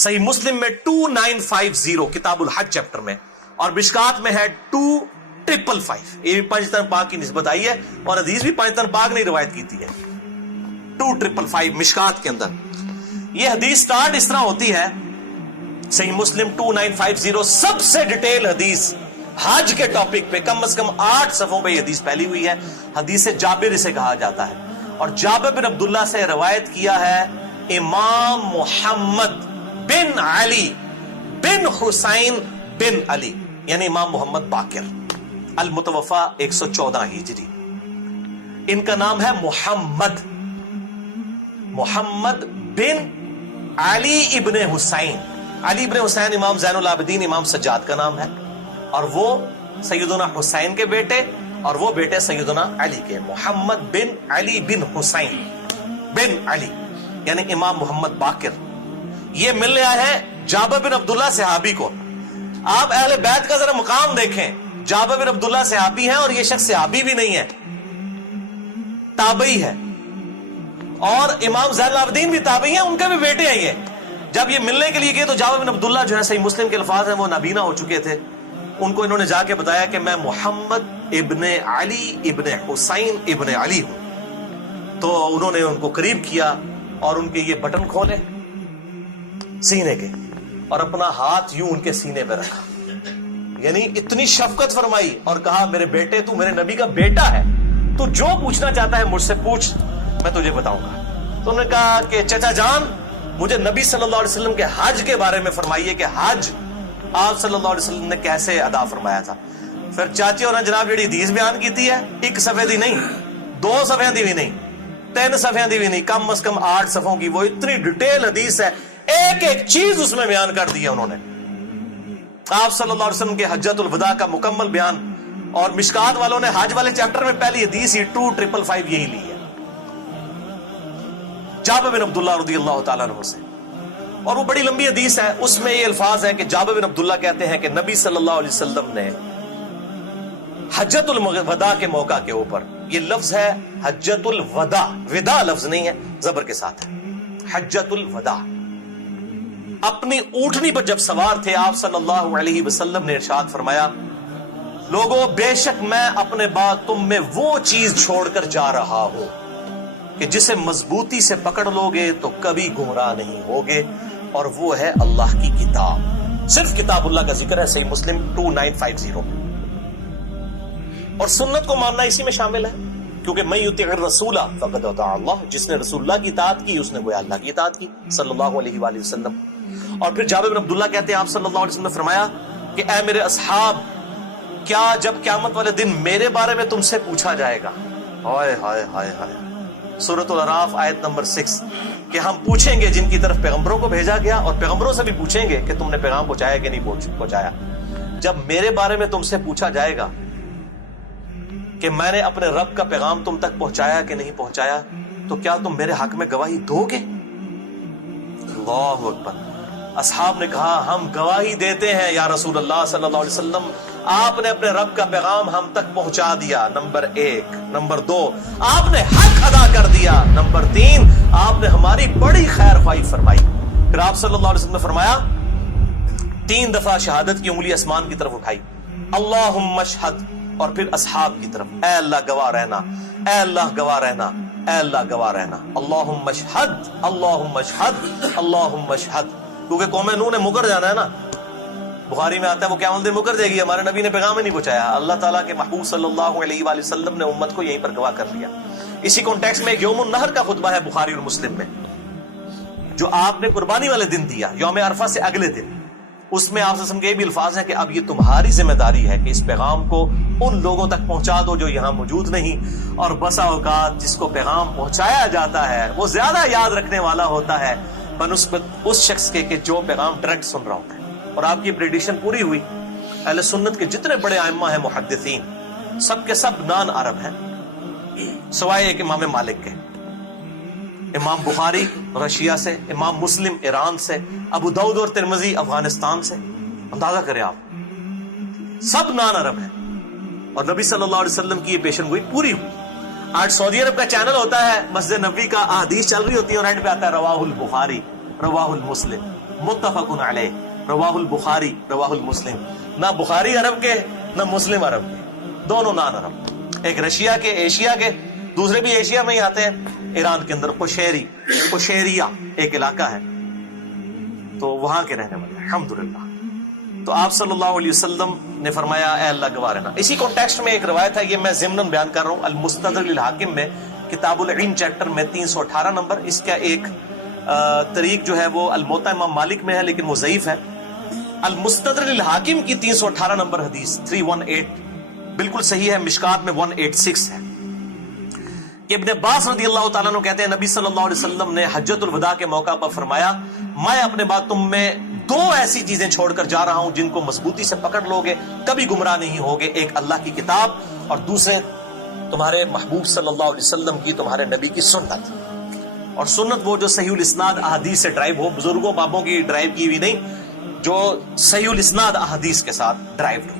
सही मुस्लिम में 2950 किताबुल हज चैप्टर में, और मिशकात में है 2555। ये भी पंजतन पाक की निस्बत आई है और हदीस भी पंजतन पाक ने रिवायत की है। 2555 मिशकात के अंदर ये हदीस स्टार्ट इस तरह होती है। सही मुस्लिम 2950 सबसे डिटेल हदीस हज के टॉपिक पे कम से कम 8 सफ़ों पे हदीस फैली हुई है। हदीस जाबिर इसे कहा जाता है, और जाबिर बिन अब्दुल्ला से रवायत किया है इमाम मुहम्मद बिन अली बिन हुसैन बिन अली, यानी इमाम मोहम्मद बाकिर अल मुतवफ़ा 114 हिजरी। इनका नाम है मुहम्मद बिन अली इब्ने हुसैन। अली इब्ने हुसैन इमाम ज़ैनुल आबिदीन इमाम सज्जाद का नाम है, और वो सैयदना हुसैन के बेटे और वो बेटे सैयदना अली के। मोहम्मद बिन अली बिन हुसैन बिन अली यानी इमाम मोहम्मद बाकिर। ये मिलने आए हैं जाबिर बिन अब्दुल्ला सहाबी को। आप अहले बैत का जरा मुकाम देखें। जाबिर बिन अब्दुल्ला सहाबी हैं और ये शख्स सहाबी भी नहीं है, ताबई है, और इमाम ज़ैनुल आबिदीन भी ताबई हैं, उनके भी बेटे हैं ये। जब ये मिलने के लिए गए तो जाबिर बिन अब्दुल्ला जो है, सही मुस्लिम के अल्फाज हैं, वो नाबीना हो चुके थे। उनको इन्होंने जाके बताया कि मैं मोहम्मद इब्ने अली इब्ने हुसैन इब्ने अली हूं। तो उन्होंने उनको करीब किया और उनके ये बटन खोले सीने के, और अपना हाथ यूं उनके सीने पे रखा, यानी इतनी शफकत फरमाई, और कहा मेरे बेटे, तू मेरे नबी का बेटा है, तू जो पूछना चाहता है मुझसे पूछ, मैं तुझे बताऊंगा। तो उन्होंने कहा कि चचा जान, मुझे नबी सल्लल्लाहु अलैहि वसल्लम के हज के बारे में फरमाइए कि हज आप सल्लल्लाहु अलैहि वसल्लम ने कैसे अदा फरमाया था। फिर चाची और जनाब जी हदीस बयान की है, एक सफे दी नहीं, 2 सफे दी भी नहीं, 3 सफे दी भी नहीं, कम से कम 8 सफों की वो इतनी डिटेल हदीस है, एक एक चीज उसमें बयान कर दी है उन्होंने। आप सल्लल्लाहु अलैहि वसल्लम के हज्जतुल वदा का मुकम्मल बयान, और मिशकात वालों ने हज वाले चैप्टर में पहली हदीस ही 2555 यही ली है जाबिर बिन अब्दुल्ला रज़ियल्लाहु तआला अन्हु से, और वो बड़ी लंबी हदीस है। उसमें ये अल्फाज है कि जाबिर बिन अब्दुल्ला कहते हैं कि नबी सल्लल्लाहु अलैहि वसल्लम ने हज्जतुल वदा के मौका के ऊपर, ये लफ्ज है हज्जतुल वदा, विदा लफ्ज नहीं है, जबर के साथ है, हज्जतुल वदा, अपनी ऊंटनी पर जब सवार थे आप सल्लल्लाहु अलैहि वसल्लम ने इरशाद फरमाया, लोगों बेशक मैं अपने बाद तुम में वो चीज छोड़कर जा रहा हूं कि जिसे मजबूती से पकड़ लोगे तो कभी गुमराह नहीं होगे, और वो है अल्लाह की किताब। सिर्फ किताबुल्लाह का जिक्र है सही मुस्लिम 2950। और सुन्नत को मानना इसी में शामिल है, क्योंकि मैं युतिअ रसूला फक़द अता अल्लाह, जिसने रसूलुल्लाह की इताअत की उसने गोया अल्लाह की इताअत की सल्लल्लाहु अलैहि वसल्लम। और फिर जाबिर बिन अब्दुल्ला कहते हैं आप सल्लल्लाहु अलैहि वसल्लम ने फरमाया कि ऐ मेरे असहाब, क्या जब क़यामत वाले दिन मेरे बारे में तुमसे पूछा जाएगा, हाय हाय हाय हाय, सूरतुल अराफ आयत नंबर 6, कि हम पूछेंगे जिनकी तरफ पैगंबरों को भेजा गया, और पैगंबरों से भी पूछेंगे कि तुमने पैगाम पहुंचाया कि नहीं पहुंचाया। जब मेरे बारे में तुमसे पूछा जाएगा कि मैंने अपने रब का पैगाम तुम तक पहुंचाया कि नहीं पहुंचाया, तो क्या तुम मेरे हक में गवाही दोगे? अल्लाहु अकबर। असहाब ने कहा हम गवाही देते हैं या रसूल अल्लाह सल्लल्लाहु अलैहि वसल्लम, आपने अपने रब का पैगाम हम तक पहुंचा दिया, नंबर 1। नंबर 2, आपने हक अदा कर दिया। नंबर 3, आपने हमारी बड़ी खैर ख्वाही फरमाई। फिर आप सल्लल्लाहु अलैहि वसल्लम ने फरमाया, 3 दफा शहादत की उंगली आसमान की तरफ उठाई, अल्लाहुम्मा अशहद, और फिर असहाब की तरफ, ऐ अल्लाह गवाह रहना, ऐ अल्लाह गवाह रहना, ऐ अल्लाह गवाह रहना, अल्लाहुम्मा अशहद, अल्लाहुम्मा अशहद, अल्लाहुम्मा अशहद। क्योंकि कौम नूह ने मुकर जाना है ना, बुखारी में आता है वो क़यामत दिन मुकर जाएगी, हमारे नबी ने पैगाम ही नहीं पहुंचाया। अल्लाह ताला के महबूब सल्लल्लाहु अलैहि वसल्लम ने उम्मत को यहीं पर गवाह कर लिया। इसी कॉन्टेक्स्ट में एक यौमुन नहर का खुतबा है बुखारी और मुस्लिम में, जो आपने कुर्बानी वाले दिन दिया, यौम अरफा से अगले दिन। उसमें आप सल्लल्लाहु अलैहि वसल्लम के भी अल्फाज हैं कि अब ये तुम्हारी जिम्मेदारी है कि इस पैगाम को उन लोगों तक पहुंचा दो जो यहाँ मौजूद नहीं। और बसा औकात जिसको पैगाम पहुंचाया जाता है वो ज्यादा याद रखने वाला होता है बनिस्बत उस शख्स के जो पैगाम डायरेक्ट सुन रहा होता है। और आपकी प्रेडिक्शन पूरी हुई। अहले सुन्नत के जितने बड़े आइम्मा हैं मुहद्दिसीन, सब के सब नान अरब हैं सवाए एक इमाम मालिक के। इमाम बुखारी रशिया से, इमाम मुस्लिम ईरान से, अबू दाऊद और तिरमिज़ी अफगानिस्तान से। अंदाजा करें आप, सब नान अरब हैं। और नबी सल्लल्लाहु अलैहि वसल्लम की ये पेशनगोई पूरी हुई। आज सऊदी अरब का चैनल होता है, मस्जिद नबवी का अहादीस चल रही होती है और एंड पे आता है रवाहुल बुखारी। रवाहुल मुस्लिम, मुत्तफकुन अलैह, रवाहुल बुखारी, रवाहुल मुस्लिम। ना बुखारी अरब के ना मुस्लिम अरब के, दोनों नान अरब। एक रशिया के, एशिया के, दूसरे भी एशिया में ही आते हैं, ईरान के अंदर कुशेरिया एक इलाका है, तो वहां के रहने वाले, अल्हम्दुलिल्लाह। तो आप सल्लल्लाहु अलैहि वसल्लम ने फरमाया, ऐ अल्लाह गवाह रहना। इसी कॉन्टेक्स्ट में एक रवायत है, ये मैं ज़िम्नन बयान कर रहा हूँ, अल-मुस्तदरक लिल हाकिम में, किताबुल इल्म चैप्टर में 318 नंबर। इसका एक तरीक जो है वो अल-मुवत्ता इमाम मालिक में है, लेकिन वो ज़ईफ है। अल-मुस्तदरक लिल हाकिम की 318 नंबर हदीस 318 बिल्कुल सही है, मिशकात में 186 है कि इब्न अब्बास रज़ियल्लाहु ताला अन्हु कहते हैं, नबी सल्लल्लाहु अलैहि वसल्लम ने हज्जतुल वदा के मौका पर फरमाया, मैं अपने बाद तुम में दो ऐसी चीजें छोड़कर जा रहा हूं जिनको मजबूती से पकड़ लोगे, कभी गुमराह नहीं होगे। एक अल्लाह की किताब और दूसरे तुम्हारे महबूब सल्लल्लाहु अलैहि वसल्लम की, तुम्हारे नबी की सुन्नत। और सुन्नत वो जो सहीहुल इस्नाद अहादीस से ड्राइव हो, बुजुर्गों बाबों की ड्राइव की हुई नहीं, जो सहीहुल इस्नाद अहादीस के साथ ड्राइव हो।